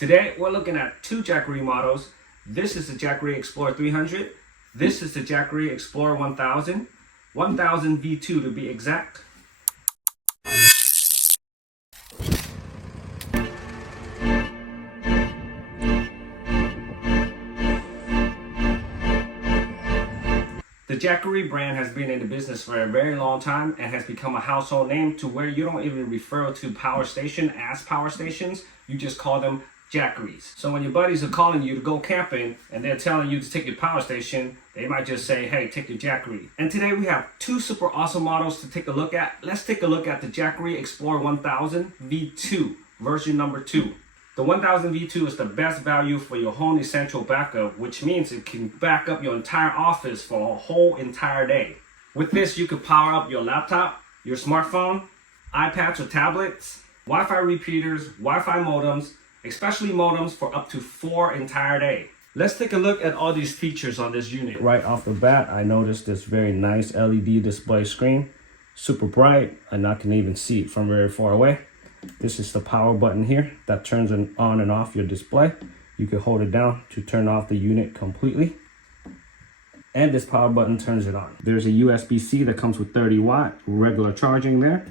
Today we're looking at two Jackery models. This is the Jackery Explorer 300. This is the Jackery Explorer 1000. 1000 V2 to be exact. The Jackery brand has been in the business for a very long time and has become a household name to where you don't even refer to power station as power stations. You just call them Jackeries. So when your buddies are calling you to go camping and they're telling you to take your power station, they might just say, hey, take your Jackery. And today we have two super awesome models to take a look at. Let's take a look at the Jackery Explorer 1000 V2, version number 2. The 1000 V2 is the best value for your home essential backup, which means it can back up your entire office for a whole entire day. With this, you could power up your laptop, your smartphone, iPads or tablets, Wi-Fi repeaters, Wi-Fi modems, especially modems for up to 4 entire days. Let's take a look at all these features on this unit. Right off the bat, I noticed this very nice LED display screen, super bright, and I can even see it from very far away. This is the power button here that turns on and off your display. You can hold it down to turn off the unit completely. And this power button turns it on. There's a USB-C that comes with 30 watt regular charging there.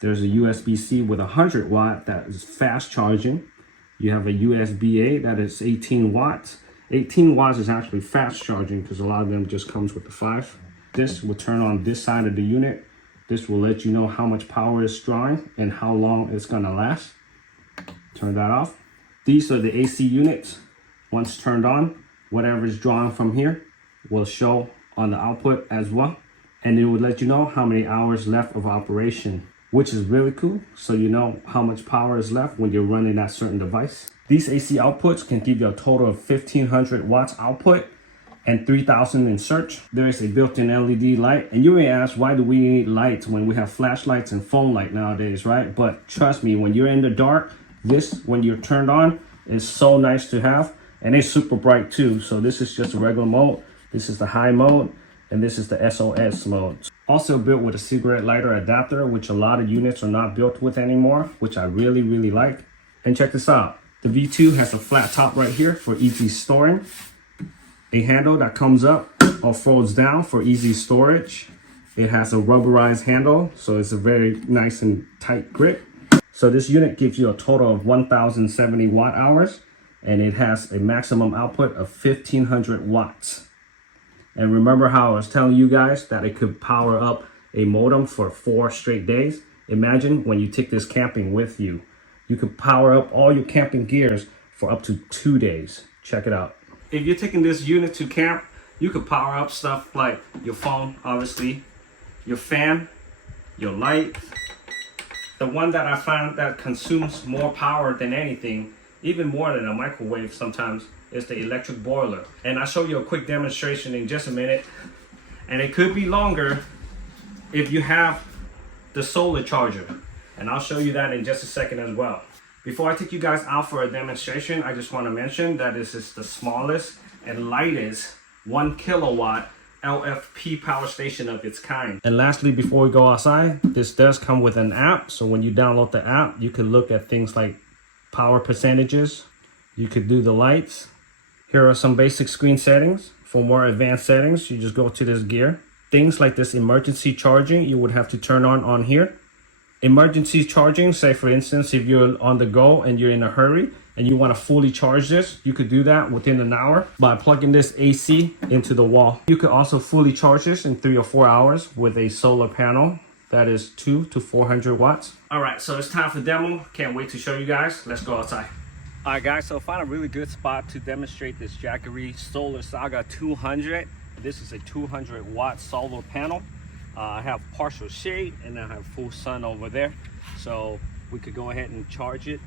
There's a USB-C with 100 watt that is fast charging. You have a USB-A that is 18 watts. 18 watts is actually fast charging because a lot of them just comes with the 5. This will turn on this side of the unit. This will let you know how much power it's drawing and how long it's gonna last. Turn that off. These are the AC units. Once turned on, whatever is drawing from here will show on the output as well. And it will let you know how many hours left of operation, which is really cool. So you know how much power is left when you're running that certain device. These AC outputs can give you a total of 1500 watts output and 3000 in surge. There is a built-in LED light, and you may ask, why do we need lights when we have flashlights and phone light nowadays, right? But trust me, when you're in the dark, this, when you're turned on, is so nice to have, and it's super bright too. So this is just a regular mode, this is the high mode, and this is the SOS mode. Also built with a cigarette lighter adapter, which a lot of units are not built with anymore, which I really like. And check this out, the V2 has a flat top right here for easy storing. A handle that comes up or folds down for easy storage. It has a rubberized handle, so it's a very nice and tight grip. So this unit gives you a total of 1070 watt hours, and it has a maximum output of 1500 watts. And remember how I was telling you guys that it could power up a modem for 4 straight days? Imagine when you take this camping with you. You could power up all your camping gears for up to 2 days. Check it out. If you're taking this unit to camp, you could power up stuff like your phone, obviously, your fan, your light. The one that I found that consumes more power than anything, even more than a microwave sometimes, is the electric boiler. And I'll show you a quick demonstration in just a minute. And it could be longer if you have the solar charger. And I'll show you that in just a second as well. Before I take you guys out for a demonstration, I just want to mention that this is the smallest and lightest 1 kilowatt LFP power station of its kind. And lastly, before we go outside, this does come with an app. So when you download the app, you can look at things like power percentages. You could do the lights. Here are some basic screen settings. For more advanced settings, you just go to this gear. Things like this emergency charging, you would have to turn on here. Emergency charging, say for instance, if you're on the go and you're in a hurry and you want to fully charge this, you could do that within an hour by plugging this AC into the wall. You could also fully charge this in 3 or 4 hours with a solar panel that is 200 to 400 watts. All right, so it's time for demo. Can't wait to show you guys. Let's go outside. All right, guys, so find a really good spot to demonstrate this Jackery Solar Saga 200. This is a 200 watt solar panel. I have partial shade and I have full sun over there, so we could go ahead and charge it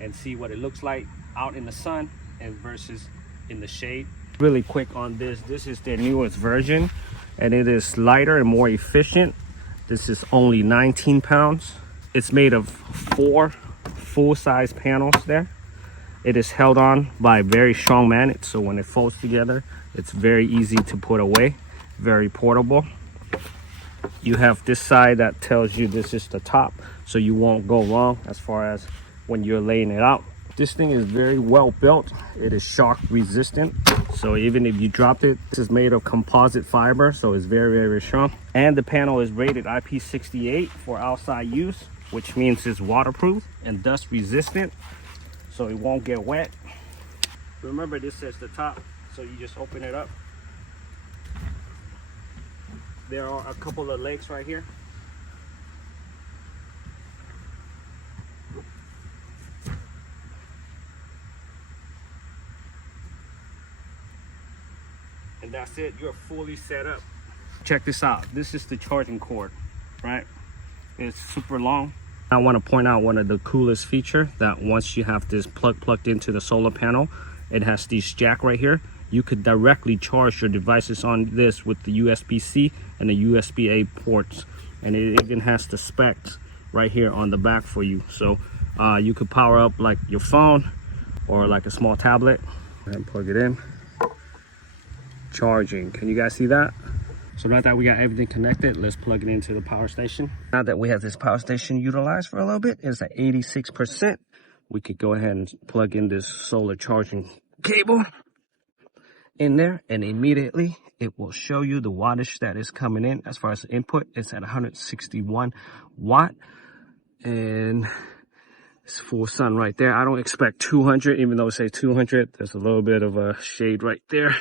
and see what it looks like out in the sun and versus in the shade. Really quick on this, this is their newest version and it is lighter and more efficient. This is only 19 pounds. It's made of 4 full-size panels there. It is held on by very strong magnets, so when it folds together, it's very easy to put away, very portable. You have this side that tells you this is the top, so you won't go wrong as far as when you're laying it out. This thing is very well built. It is shock resistant. So even if you dropped it, this is made of composite fiber. So it's very, very strong. And the panel is rated IP68 for outside use, which means it's waterproof and dust resistant. So it won't get wet. Remember, this is the top. So you just open it up. There are a couple of legs right here. And that's it, you're fully set up. Check this out. This is the charging cord, right? It's super long. I want to point out one of the coolest features, that once you have this plug plugged into the solar panel, it has these jack right here. You could directly charge your devices on this with the USB-C and the USB-A ports. And it even has the specs right here on the back for you. So you could power up like your phone or like a small tablet and plug it in. Charging, can you guys see that? So now that we got everything connected, let's plug it into the power station. Now that we have this power station utilized for a little bit, it's at 86%. We could go ahead and plug in this solar charging cable in there, and immediately it will show you the wattage that is coming in. As far as the input, it's at 161 watt, and it's full sun right there. I don't expect 200, even though it says 200. There's a little bit of a shade right there.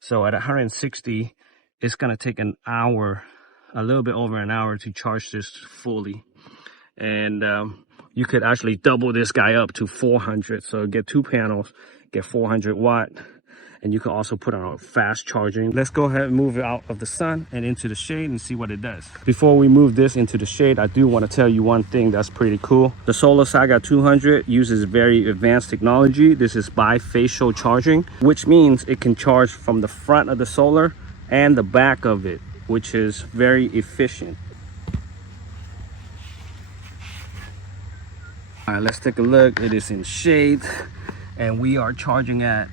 So at 160, it's going to take an hour, a little bit over an hour to charge this fully. And you could actually double this guy up to 400. So get 2 panels, get 400 watt. And you can also put on fast charging. Let's go ahead and move it out of the sun and into the shade and see what it does. Before we move this into the shade, I do want to tell you one thing that's pretty cool. The Solar Saga 200 uses very advanced technology. This is bifacial charging, which means it can charge from the front of the solar and the back of it, which is very efficient. All right, let's take a look. It is in shade and we are charging at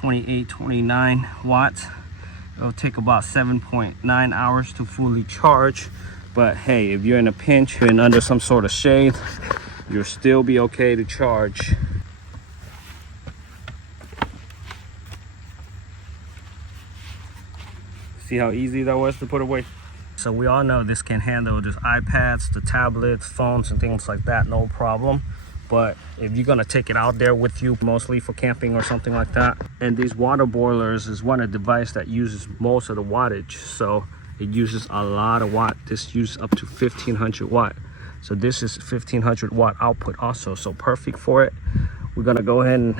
29 watts. It'll take about 7.9 hours to fully charge, but hey, if you're in a pinch and under some sort of shade, you'll still be okay to charge. See how easy that was to put away? So we all know this can handle just iPads, the tablets, phones, and things like that, no problem. But if you're gonna take it out there with you, mostly for camping or something like that, and these water boilers is one of the devices that uses most of the wattage, so it uses a lot of watt. This uses up to 1500 watt. So this is 1500 watt output also, so perfect for it. We're gonna go ahead and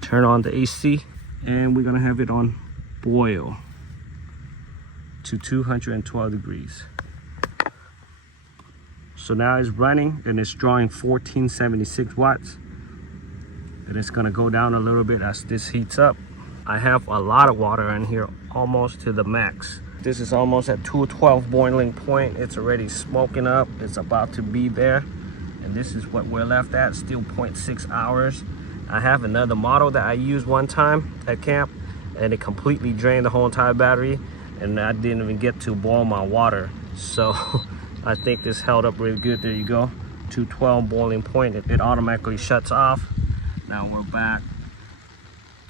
turn on the AC, and we're gonna have it on boil to 212 degrees. So now it's running and it's drawing 1476 watts. And it's gonna go down a little bit as this heats up. I have a lot of water in here, almost to the max. This is almost at 212 boiling point. It's already smoking up. It's about to be there. And this is what we're left at, still 0.6 hours. I have another model that I used one time at camp, and it completely drained the whole entire battery, and I didn't even get to boil my water. So I think this held up really good. There you go, 212 boiling point. It automatically shuts off. Now we're back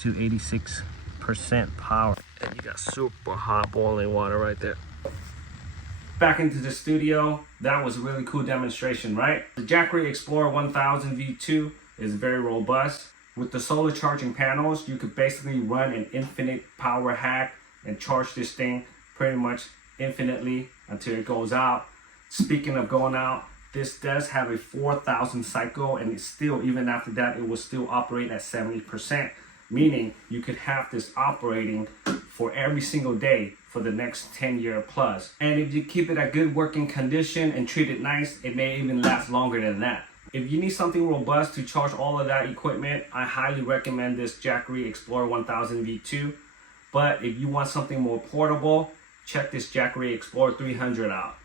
to 86% power, and you got super hot boiling water right there. Back into the studio. That was a really cool demonstration, right? The Jackery Explorer 1000 V2 is very robust. With the solar charging panels, you could basically run an infinite power hack and charge this thing pretty much infinitely until it goes out. Speaking of going out, this does have a 4000 cycle, and it's still, even after that, it will still operate at 70%, meaning you could have this operating for every single day for the next 10-year plus. And if you keep it at good working condition and treat it nice, it may even last longer than that. If you need something robust to charge all of that equipment, I highly recommend this Jackery Explorer 1000 V2. But if you want something more portable, check this Jackery Explorer 300 out.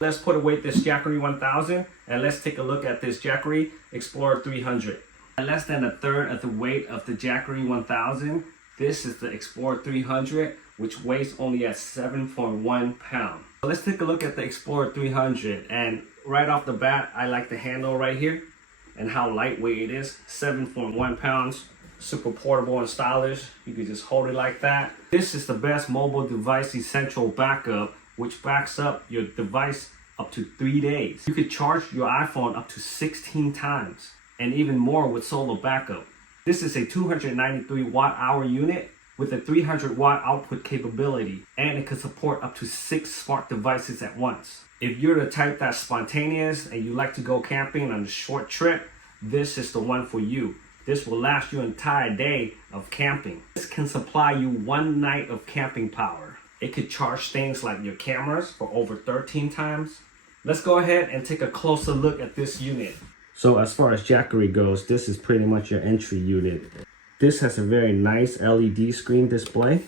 Let's put away this Jackery 1000 and let's take a look at this Jackery Explorer 300. At less than a third of the weight of the Jackery 1000, this is the Explorer 300, which weighs only at 7.1 pounds. So let's take a look at the Explorer 300, and right off the bat, I like the handle right here. and how lightweight it is. 7.1 pounds, super portable and stylish. You can just hold it like that. This is the best mobile device essential backup, which backs up your device up to 3 days. You could charge your iPhone up to 16 times and even more with solar backup. This is a 293 watt hour unit with a 300 watt output capability, and it can support up to 6 smart devices at once. If you're the type that's spontaneous and you like to go camping on a short trip, this is the one for you. This will last you an entire day of camping. This can supply you 1 night of camping power. It could charge things like your cameras for over 13 times. Let's go ahead and take a closer look at this unit. So as far as Jackery goes, this is pretty much your entry unit. This has a very nice LED screen display.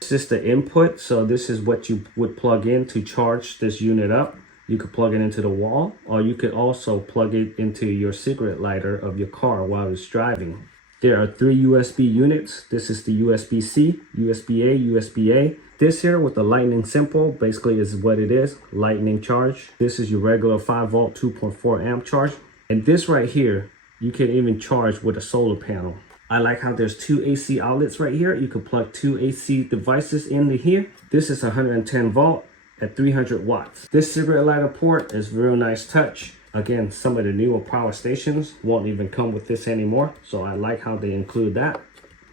This is the input, so this is what you would plug in to charge this unit up. You could plug it into the wall, or you could also plug it into your cigarette lighter of your car while it's driving. There are 3 USB units. This is the USB-C, USB-A, USB-A. This here with the lightning symbol basically is what it is, lightning charge. This is your regular 5 volt, 2.4 amp charge. And this right here, you can even charge with a solar panel. I like how there's 2 AC outlets right here. You can plug 2 AC devices into here. This is 110 volt at 300 watts. This cigarette lighter port is real nice touch. Again, some of the newer power stations won't even come with this anymore, so I like how they include that.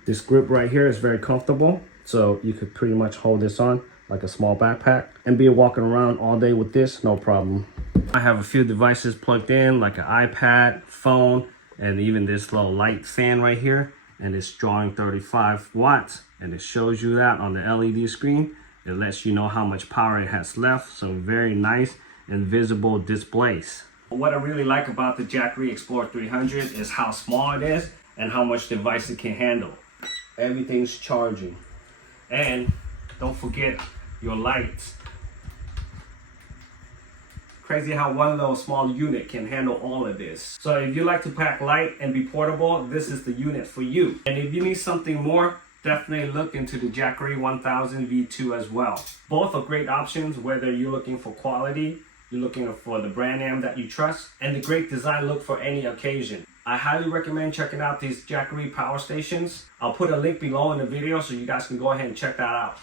This grip right here is very comfortable, so you could pretty much hold this on like a small backpack and be walking around all day with this, no problem. I have a few devices plugged in, like an iPad, phone, and even this little light fan right here, and it's drawing 35 watts, and it shows you that on the LED screen. It lets you know how much power it has left, so very nice and visible displays. What I really like about the Jackery Explorer 300 is how small it is and how much device it can handle. Everything's charging. And don't forget your lights. Crazy how one little small unit can handle all of this. So if you like to pack light and be portable, this is the unit for you. And if you need something more, definitely look into the Jackery 1000 V2 as well. Both are great options, whether you're looking for quality, you're looking for the brand name that you trust, and the great design look for any occasion. I highly recommend checking out these Jackery power stations. I'll put a link below in the video so you guys can go ahead and check that out.